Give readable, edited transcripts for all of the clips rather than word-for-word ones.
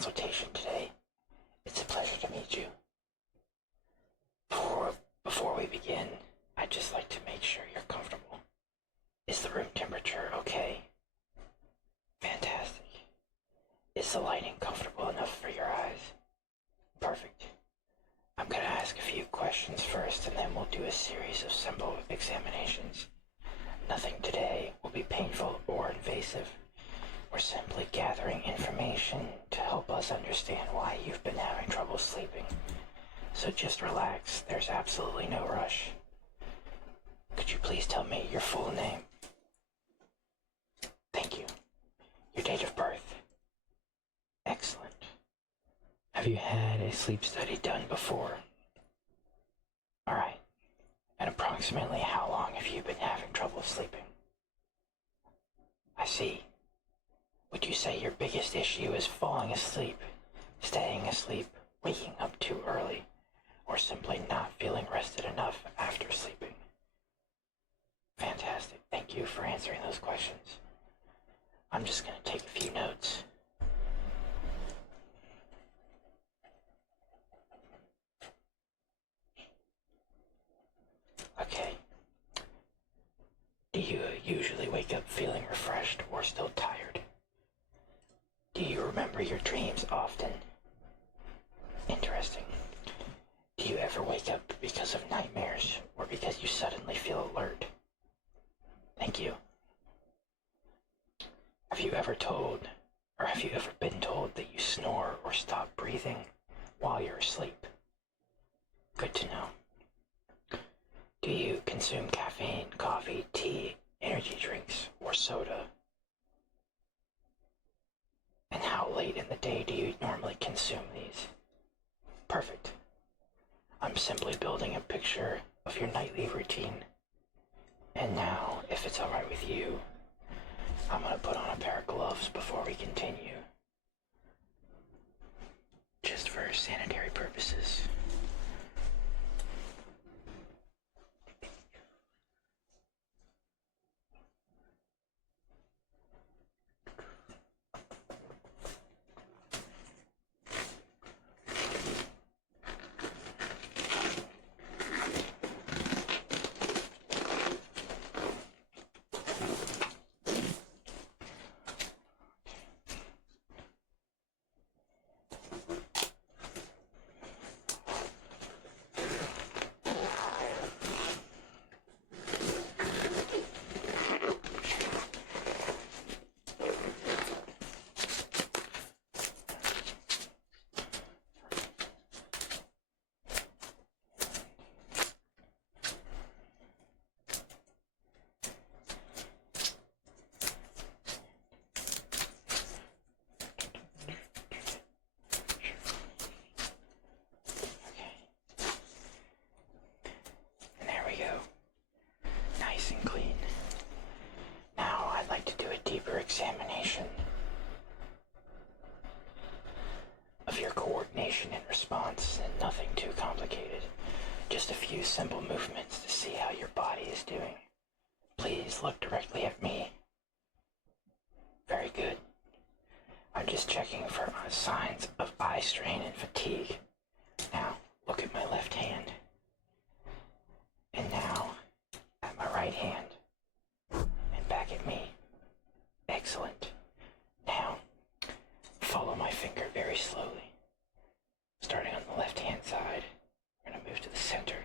Consultation today. It's a pleasure to meet you. Before we begin, I'd just like to make sure you're comfortable. Is the room temperature okay? Fantastic. Is the lighting comfortable enough for your eyes? Perfect. I'm going to ask a few questions first, and then we'll do a series of simple examinations. Nothing today will be painful or invasive. We're simply gathering information to help us understand why you've been having trouble sleeping. So just relax, there's absolutely no rush. Could you please tell me your full name? Thank you. Your date of birth? Excellent. Have you had a sleep study done before? Alright. And approximately how long have you been having trouble sleeping? I see. Would you say your biggest issue is falling asleep, staying asleep, waking up too early, or simply not feeling rested enough after sleeping? Fantastic. Thank you for answering those questions. I'm just going to take a few notes. Okay. Do you usually wake up feeling refreshed or still tired? Do you remember your dreams often? Interesting. Do you ever wake up because of nightmares or because you suddenly feel alert? Thank you. Have you ever been told that you snore or stop breathing while you're asleep? Good to know. Do you consume caffeine, coffee, tea, energy drinks, or soda? And how late in the day do you normally consume these? Perfect. I'm simply building a picture of your nightly routine. And now, if it's alright with you, I'm going to put on a pair of gloves before we continue. Just for sanitary purposes. Nice and clean. Now I'd like to do a deeper examination of your coordination and response, and nothing too complicated. Just a few simple movements to see how your body is doing. Please look directly at me. Very good. I'm just checking for signs of eye strain and fatigue. Now, look at my left hand. And now, at my right hand. And back at me. Excellent. Now, follow my finger very slowly. Starting on the left-hand side, we're going to move to the center.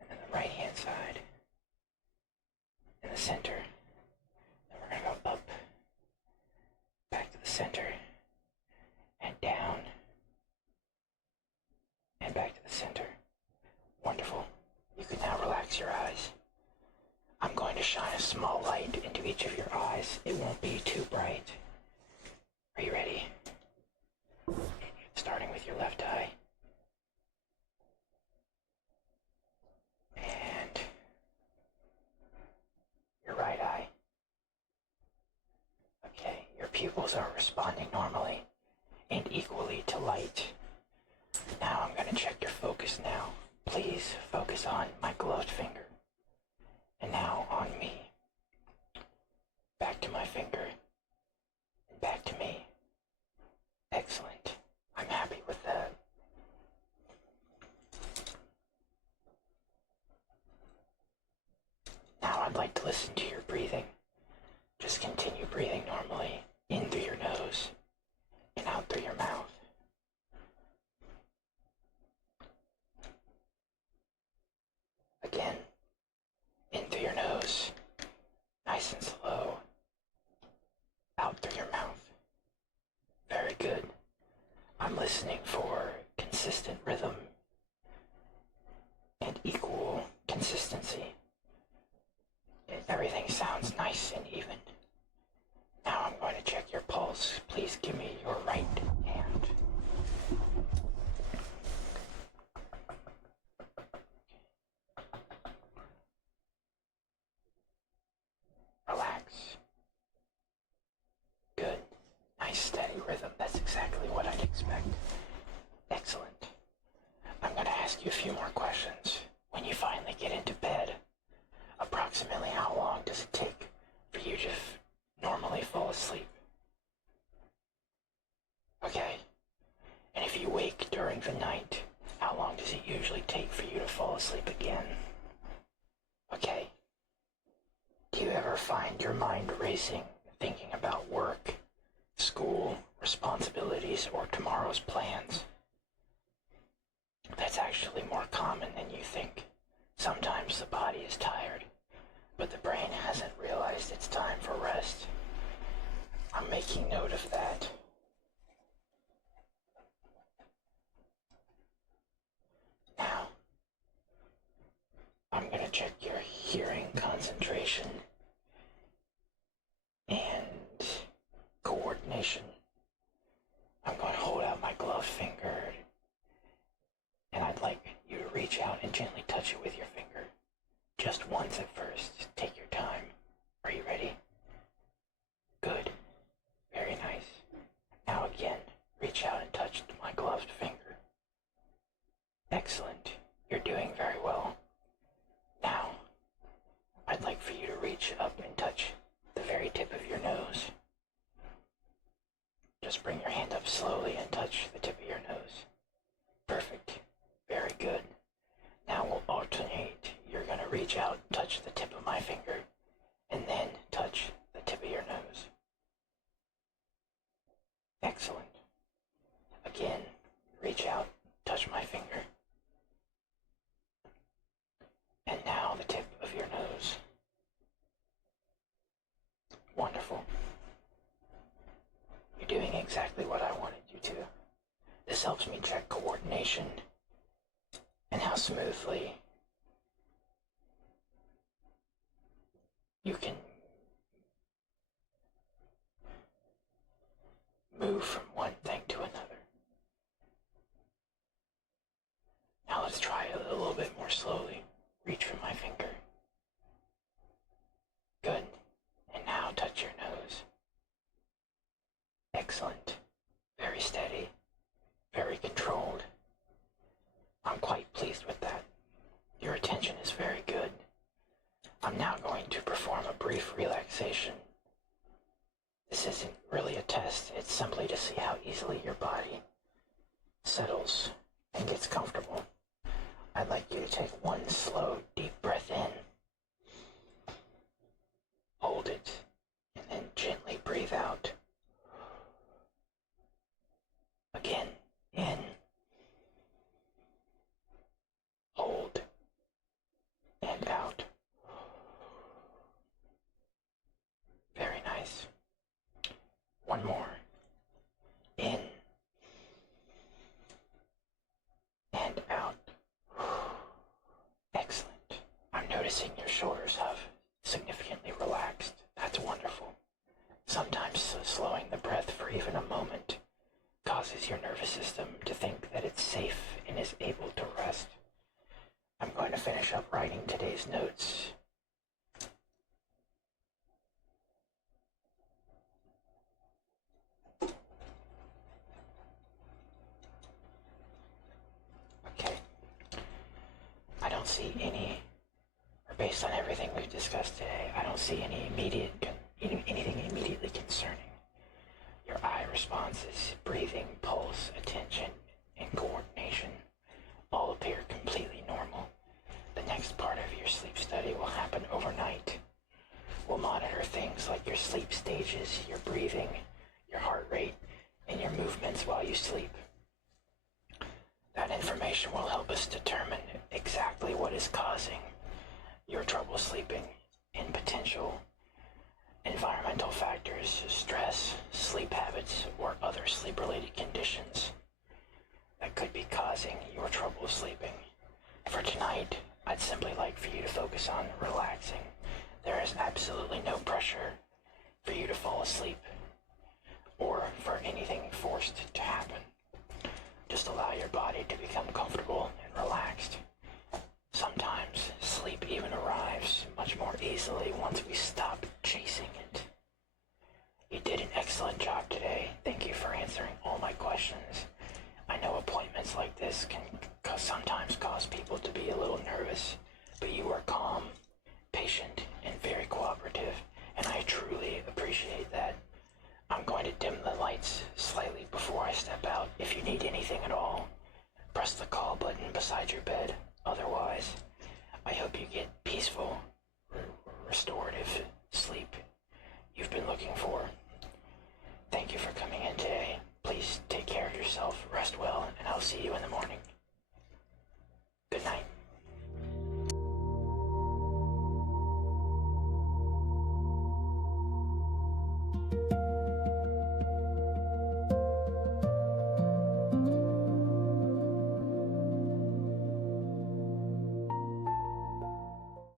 And then the right-hand side. And the center. Then we're going to go up. Back to the center. And down. And back to the center. Wonderful. You can now relax your eyes. I'm going to shine a small light into each of your eyes. It won't be too bright. Are you ready? Starting with your left eye. And your right eye. Okay, your pupils are responding normally and equally to light. Now I'm going to check your focus now. Please focus on my gloved finger. And now on me. Back to my finger. And back to me. I'm listening for consistent rhythm and equal consistency. Everything sounds nice and even. Now I'm going to check your pulse. Please give me your right hand. Relax. Good. Nice steady rhythm. That's exactly what I'd expect. Excellent. I'm going to ask you a few more questions. When you finally get into bed, approximately how long does it take for you to normally fall asleep? Okay. And if you wake during the night, how long does it usually take for you to fall asleep again? Okay. Do you ever find your mind racing, thinking about work, school, responsibilities, or tomorrow's plans? That's actually more common than you think. Sometimes the body is tired, but the brain hasn't realized it's time for rest. I'm making note of that. Now, I'm going to check your hearing, concentration, and coordination. I'm going to hold out my gloved finger, and I'd like you to reach out and gently touch it with your finger. Just once at first. Take your time. Are you ready? Good. Very nice. Now again, reach out and touch my gloved finger. Excellent. You're doing very well. Now, I'd like for you to reach up and touch the very tip of your nose. Just bring your hand up slowly and touch the tip of your nose. Perfect. Very good. Now we'll alternate. You're going to reach out and touch the tip of my finger, and then touch the tip of your nose. Excellent. Again, reach out, touch my finger. And now the tip of your nose. Wonderful. You're doing exactly what I wanted you to. This helps me check coordination and how smoothly you can move from one thing to another. Now let's try it a little bit more slowly. Reach for my finger. Good. And now touch your nose. Excellent. Very steady. Very controlled. I'm quite pleased with that. Your attention is very good. I'm now going to perform a brief relaxation. This isn't really a test. It's simply to see how easily your body settles and gets comfortable. I'd like you to take one slow, deep breath in. Hold it, and then gently breathe out. Again, in. Hold, and out. Very nice. One more. In. And out. Excellent. I'm noticing your shoulders have significantly relaxed. That's wonderful. Sometimes slowing the breath for even a moment causes your nervous system to think that it's safe and is able to rest. I'm going to finish up writing today's notes. Okay. I don't see any, or based on everything we've discussed today, I don't see anything immediately concerning. Your eye responses, breathing, pulse, attention, and coordination all appear completely normal. The next part of your sleep study will happen overnight. We'll monitor things like your sleep stages, your breathing, your heart rate, and your movements while you sleep. That information will help us determine exactly what is causing your trouble sleeping and potential environmental factors, stress, sleep habits, or other sleep-related conditions forced to happen. Just allow your body to become comfortable and relaxed. Sometimes sleep even arrives much more easily once we stop chasing it. You did an excellent job today. Thank you for answering all my questions. I know appointments like this can sometimes cause people to be a little nervous, but you were calm, patient, and very cooperative, and I truly appreciate that. I'm going to dim the lights slightly before I step out. If you need anything at all, press the call button beside your bed. Otherwise, I hope you get peaceful, restorative sleep you've been looking for.